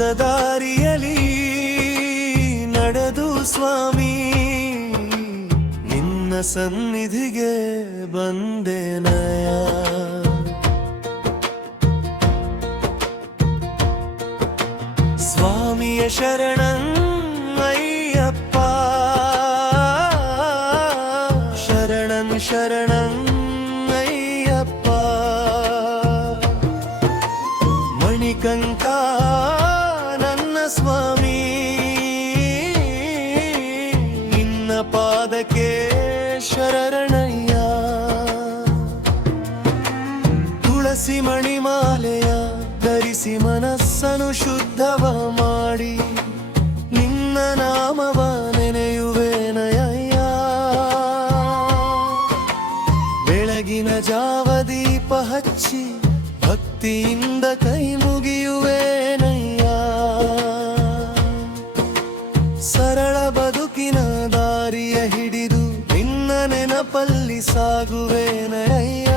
ವ್ರತದ ದಾರಿಯಲಿ ನಡೆದು ಸ್ವಾಮಿ ನಿನ್ನ ಸನ್ನಿಧಿಗೆ ಬಂದೆನಯ. ಸ್ವಾಮಿಯ ಶರಣಂ ಅಯ್ಯಪ್ಪ, ಶರಣಂ ಶರಣಂ ಅಯ್ಯಪ್ಪ. ಮಣಿಕಂಠ ನನ್ನ ಸ್ವಾಮಿ ನಿನ್ನ ಪಾದಕ್ಕೆ ಶರಣಯ್ಯ. ತುಳಸಿ ಮಣಿಮಾಲೆಯ ಧರಿಸಿ ಮನಸ್ಸನ್ನು ಶುದ್ಧವ ಮಾಡಿ ನಿನ್ನ ನಾಮವ ನೆನೆಯುವೆನಯ್ಯ. ಬೆಳಗಿನ ಜಾವ ದೀಪ ಹಚ್ಚಿ ಭಕ್ತಿಯಿಂದ ಕೈ ಮುಗಿಯುವೆನಯ್ಯ. ಸರಳ ಬದುಕಿನ ದಾರಿಯ ಹಿಡಿದು ನಿನ್ನ ನೆನಪಲ್ಲಿ ಸಾಗುವೆನಯ್ಯ.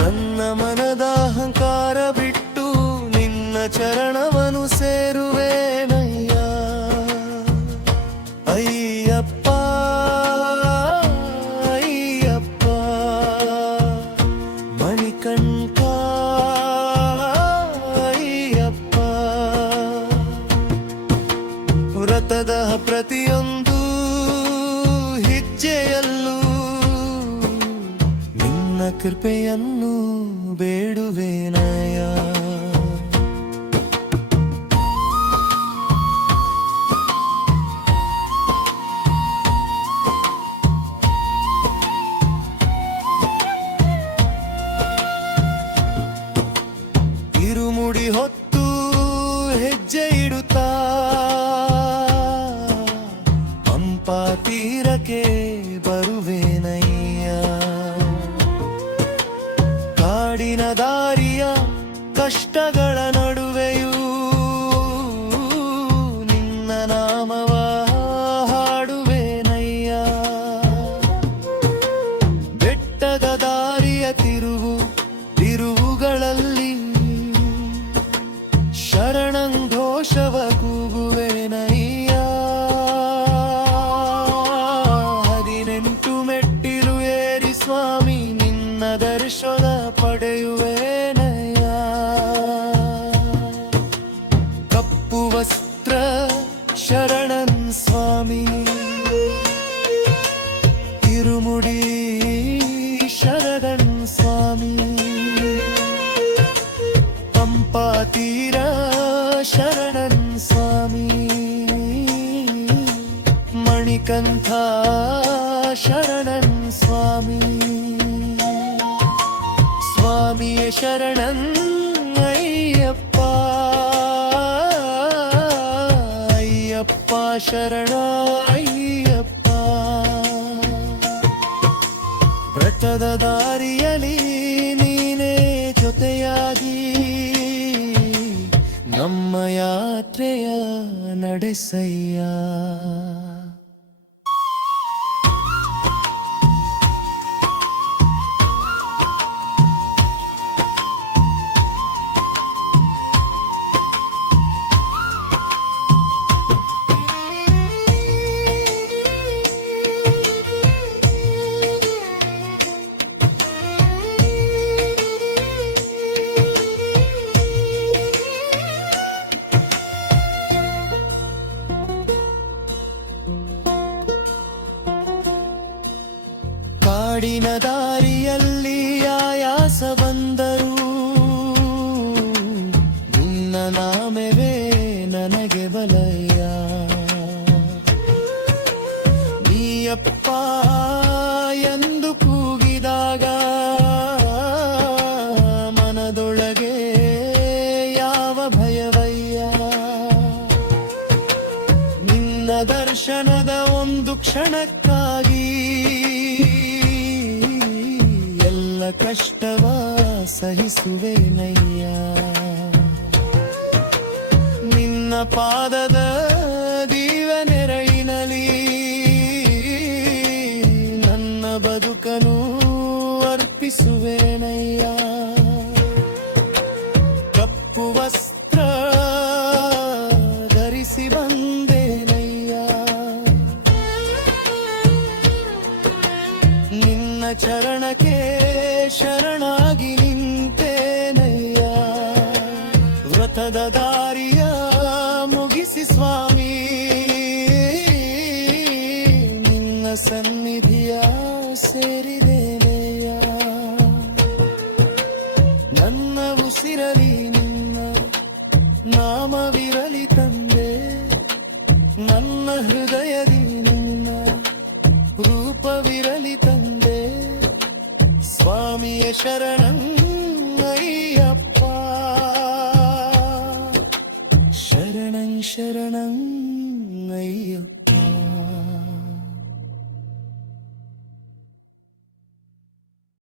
ನನ್ನ ಮನದ ಅಹಂಕಾರ ಬಿಟ್ಟು ನಿನ್ನ ಚರಣವನು ಸೇರುವೆನಯ್ಯ. ಅಯ್ಯಪ್ಪ ಅಯ್ಯಪ್ಪ ಮಣಿಕಂಠ ಅಯ್ಯಪ್ಪ. ವ್ರತದ ಪ್ರತಿಯೊಂದು ಹೆಜ್ಜೆಯಲ್ಲೂ ನಿನ್ನ ಕೃಪೆಯನ್ನು ಬೇಡುವೆನಯ್ಯ. ಇರುಮುಡಿ ಹೊತ್ತು ಹೆಜ್ಜೆ ಇಡುತ್ತಾ ಪಂಪಾ ತೀರಕ್ಕೆ ಬರುವೆನಯ್ಯ. ಕಾಡಿನ ದಾರಿಯ ಕಷ್ಟಗಳ ನಡುವೆಯೂ ನಿನ್ನ ನಾಮವ ಹಾಡುವೆನಯ್ಯ. ಬೆಟ್ಟದ ದಾರಿಯ ತಿರುವುಗಳಲ್ಲಿ ಶರಣಂ ಘೋಷವ ಕೂಗುವೆನಯ್ಯ. 18 ಮೆಟ್ಟಿಲು ಏರಿ ಸ್ವಾಮಿ ನಿನ್ನ ದರ್ಶನ ಪಡೆಯುವೆನಯ್ಯ. ಕಪ್ಪು ವಸ್ತ್ರ ಶರಣಂ ಸ್ವಾಮಿ, ಇರುಮುಡಿ ಶರಣಂ ಸ್ವಾಮಿ. ಪಂಪಾ ತೀರ ಶರಣಂ ಸ್ವಾಮಿ, ಮಣಿಕಂಠ ಶರಣಂ ಸ್ವಾಮಿ. ಸ್ವಾಮಿಯ ಶರಣಂ ಅಯ್ಯಪ್ಪ, ಅಯ್ಯಪ್ಪ ಶರಣ ಅಯ್ಯಪ್ಪ. ವ್ರತದ ದಾರಿಯಲಿ ನೀನೇ ಜೊತೆಯಾಗಿ ನಮ್ಮ ಯಾತ್ರೆಯ ನಡೆಸಯ್ಯ. ಕಾಡಿನ ದಾರಿಯಲ್ಲಿ ಆಯಾಸ ಬಂದರೂ ನಿನ್ನ ನಾಮವೇ ನನಗೆ ಬಲಯ್ಯ. ನೀಯಪ್ಪ ಎಂದು ಕೂಗಿದಾಗ ಮನದೊಳಗೆ ಯಾವ ಭಯವಯ್ಯ. ನಿನ್ನ ದರ್ಶನದ ಒಂದು ಕ್ಷಣಕ್ಕಾಗಿ ಕಷ್ಟವ ಸಹಿಸುವೆನಯ್ಯ. ನಿನ್ನ ಪಾದದ ದೀವನೆರಳಿನಲಿ ನನ್ನ ಬದುಕನು ಅರ್ಪಿಸುವೆನಯ್ಯ. ಕಪ್ಪು ಚರಣಕ್ಕೆ ಶರಣಾಗಿ ನಿಂತೇನಯ್ಯ ವ್ರತದ ದಾರಿಯ ಮುಗಿಸಿ ಸ್ವಾಮಿ ನಿನ್ನ ಸನ್ನಿಧಿಯ ಸೇರಿದೇನೆಯ ನನ್ನ ಉಸಿರಲಿ ನಿನ್ನ ನಾಮವಿರಲಿ ತಂದೆ ನನ್ನ ಹೃದಯದಿ ನಿನ್ನ ರೂಪವಿರಲಿ ತಂದೆ ಸ್ವಾಮಿಯ ಶರಣಂ ಅಯ್ಯಪ್ಪ ಶರಣಂ ಶರಣಂ ಅಯ್ಯಪ್ಪ